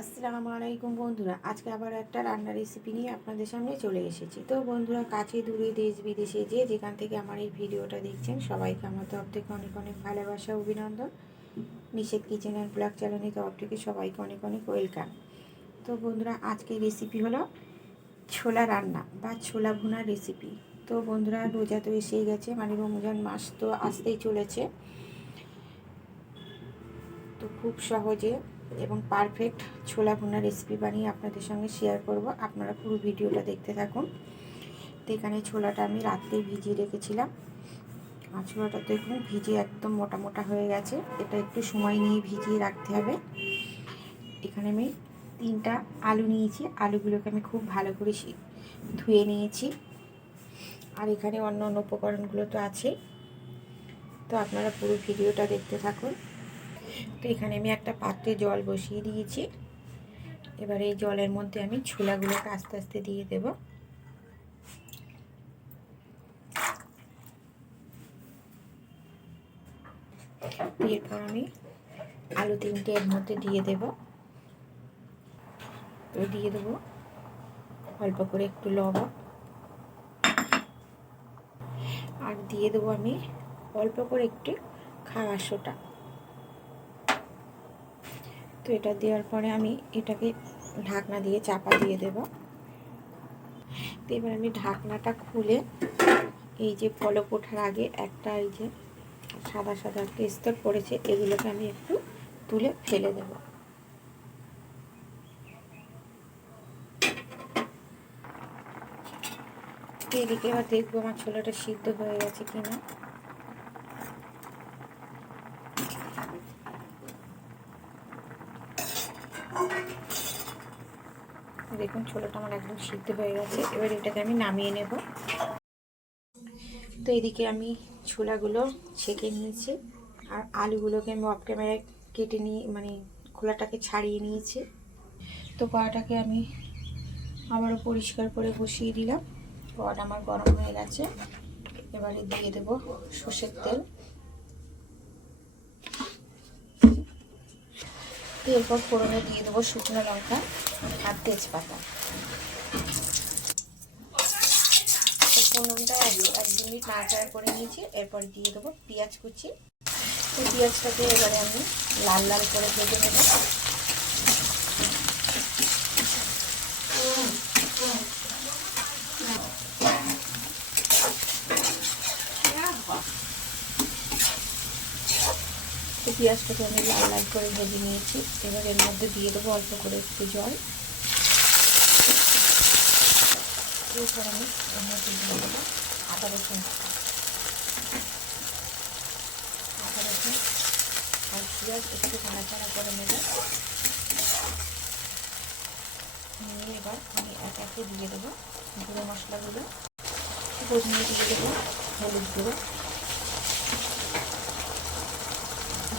আসসালামু আলাইকুম বন্ধুরা, আজকে আবার একটা রান্নার রেসিপি নিয়ে আপনাদের সামনে চলে এসেছি। তো বন্ধুরা, কাছে দূরে দেশ বিদেশে যে যেখান থেকে আমার এই ভিডিওটা দেখছেন, সবাইকে আমার তরফ থেকে অনেক অনেক ভালোবাসা, অভিনন্দন। নিষেধ কিচেন অ্যান্ড ব্লগ চ্যানেলের তরফ থেকে সবাইকে অনেক অনেক ওয়েলকাম। তো বন্ধুরা, আজকের রেসিপি হলো ছোলা রান্না বা ছোলা ভুনার রেসিপি। তো বন্ধুরা, রোজা তো এসেই গেছে, মানে রমজান মাস তো আসতেই চলেছে। তো খুব সহজে এবং পারফেক্ট ছোলা ভুনা রেসিপি বানিয়ে আপনাদের সঙ্গে শেয়ার করব। আপনারা পুরো ভিডিওটা দেখতে থাকুন। তো এখানে ছোলাটা আমি রাত্রেই ভিজিয়ে রেখেছিলাম, আর ছোলাটা তো এখন ভিজে একদম মোটা মোটা হয়ে গেছে। এটা একটু সময় নিয়ে ভিজিয়ে রাখতে হবে। এখানে আমি 3টা আলু নিয়েছি, আলুগুলোকে আমি খুব ভালো করে ধুয়ে নিয়েছি। আর এখানে অন্য অন্য উপকরণগুলো তো আছে, তো আপনারা পুরো ভিডিওটা দেখতে থাকুন। তো এখানে আমি একটা পাত্রে জল বসিয়ে দিয়েছি। এবার এই জলের মধ্যে আমি ছোলাগুলোকে আস্তে আস্তে দিয়ে দেব। এরপর আমি আলু 3টে এর মধ্যে দিয়ে দেব। তো দিয়ে দেবো অল্প করে একটু লবণ, আর দিয়ে দেবো আমি অল্প করে একটু খাবার সোডা। তো এটা দেওয়ার পরে আমি এটাকে ঢাকনা দিয়ে চাপা দিয়ে দেব। তো এবার আমি ঢাকনাটা খুলে এই যে পলক ওঠার আগে একটা এই যে সাদা সাদা একটা স্তর পড়েছে, এগুলোকে আমি একটু তুলে ফেলে দেব। এদিকে এবার দেখবো আমার ছোলাটা সিদ্ধ হয়ে গেছে কিনা। দেখুন, ছোলাটা আমার একদম সিদ্ধ হয়ে গেছে। এবার এটাকে আমি নামিয়ে নেব। তো এদিকে আমি ছোলাগুলো ছেঁকে নিয়েছি, আর আলুগুলোকে আমি অফ ক্যামেরায় কেটে নিয়ে মানে খোলাটাকে ছাড়িয়ে নিয়েছি। তো কড়াটাকে আমি আবারও পরিষ্কার করে বসিয়ে দিলাম। কড়াটা আমার গরম হয়ে গেছে। এবারে দিয়ে দেব সর্ষের তেল। এরপর ফোড়নে দিয়ে দেবো শুকনো লঙ্কা আর তেজপাতা। ফোড়নটা 1-2 মিনিট নাড়াচাড়া করে নিয়েছি। এরপর দিয়ে দেবো পেঁয়াজ কুচি। তো পেঁয়াজটাকে এবারে আমি লাল লাল করে ভেজে নেব। তো পেঁয়াজটাকে আমি লাল লাল করে ভেজে নিয়েছি। এবার এর মধ্যে দিয়ে দেবো অল্প করে একটু জল। এরপর আমি এর মধ্যে দিয়ে দেবো আদা রসুন আর পেঁয়াজ একটু নাড়াচাড়া করে নেব। নিয়ে এবার আমি এক একে দিয়ে দেবো গুঁড়ো মশলাগুলো। প্রথমে দিয়ে দেবো হলুদ গুঁড়ো,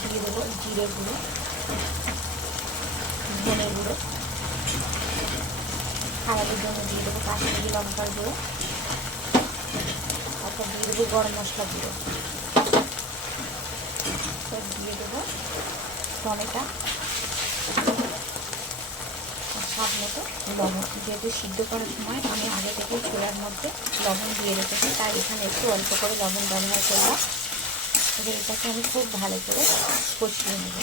দিয়ে দেবো জিরে গুঁড়ো, ধনে গুঁড়ো, খাবারের জন্য দিয়ে দেবো কাশ্মীরি লঙ্কার গুঁড়ো, তারপর দিয়ে দেবো গরম মশলা গুঁড়ো, দিয়ে দেবো টমেটো আর স্বাদ মতো লবণ। যেহেতু সিদ্ধ করার সময় আমি আগে থেকে ছোলার মধ্যে লবণ দিয়ে রেখেছি, তাই এখানে একটু অল্প করে লবণ ব্যবহার করলাম। এবার এটাকে আমি খুব ভালো করে কষিয়ে নেব।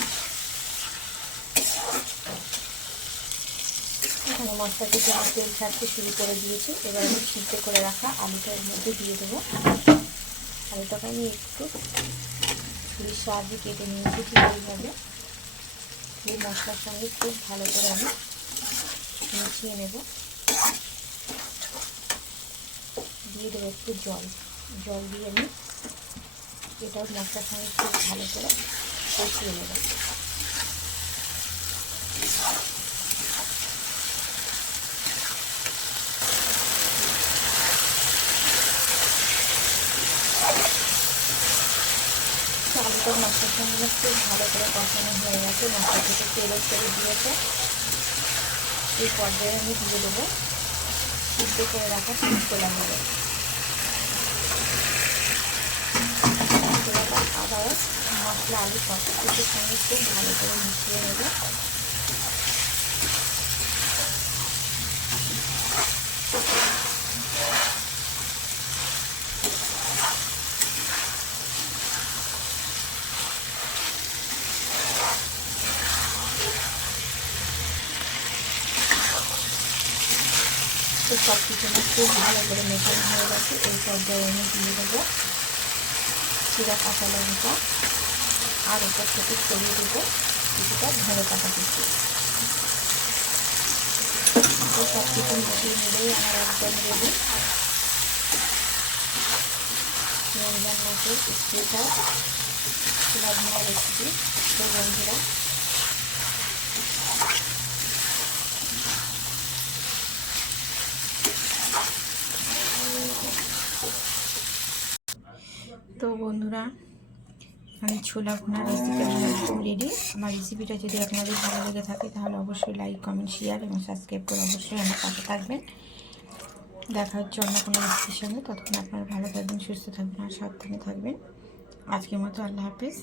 এখানে মশলা থেকে আমার তেল ছাড়তে শুরু করে দিয়েছি। এবার আমি সিদ্ধ করে রাখা আলুটার মধ্যে দিয়ে দেবো। আলুটাকে আমি একটু ছুরির সাহায্যে কেটে নিয়েছি ঠিক এইভাবে। এই মশলার সঙ্গে খুব ভালো করে আমি মিশিয়ে নেব। দিয়ে দেবো একটু জল দিয়ে আমি এটাও মশলার সঙ্গে খুব ভালো করে কষিয়ে নেব। আলুটার মশলার সঙ্গে খুব ভালো করে কষানো হয়ে গেছে, মশলা থেকে তেলও ছেড়ে দিয়েছে। এই পর্যায়ে আমি দিয়ে দেবো সিদ্ধ করে রাখা ছোলাগুলো। ছোলাটা আবার মশলা আলু সব কিছুর সঙ্গে খুব ভালো করে মিশিয়ে নেব। তো সব কিছু আমার খুব ভালো করে মেশানো হয়ে গেছে। এই পর্যায়ে আমি দিয়ে দেবো চিরা কাঁচা লঙ্কা, আর উপর থেকে ছড়িয়ে দেবো কিছুটা ধনে পাতা কুচি। তো সব কিছু মিশিয়ে নিলেই আমার একদম রেডি রমজান মাসের স্পেশাল ছোলা ভুনা রেসিপি। তো বন্ধুরা, আমি ছোলা ভুনার রেসিপি আমার একদম রেডি। আমার রেসিপিটা যদি আপনাদের ভালো লেগে থাকে তাহলে অবশ্যই লাইক, কমেন্ট, শেয়ার এবং সাবস্ক্রাইব করে অবশ্যই আমার পাশে থাকবেন। দেখা হচ্ছে অন্য কোনো রেসিপির সঙ্গে। ততক্ষণ আপনারা ভালো থাকবেন, সুস্থ থাকবেন আর সাবধানে থাকবেন। আজকের মতো আল্লাহ হাফেজ।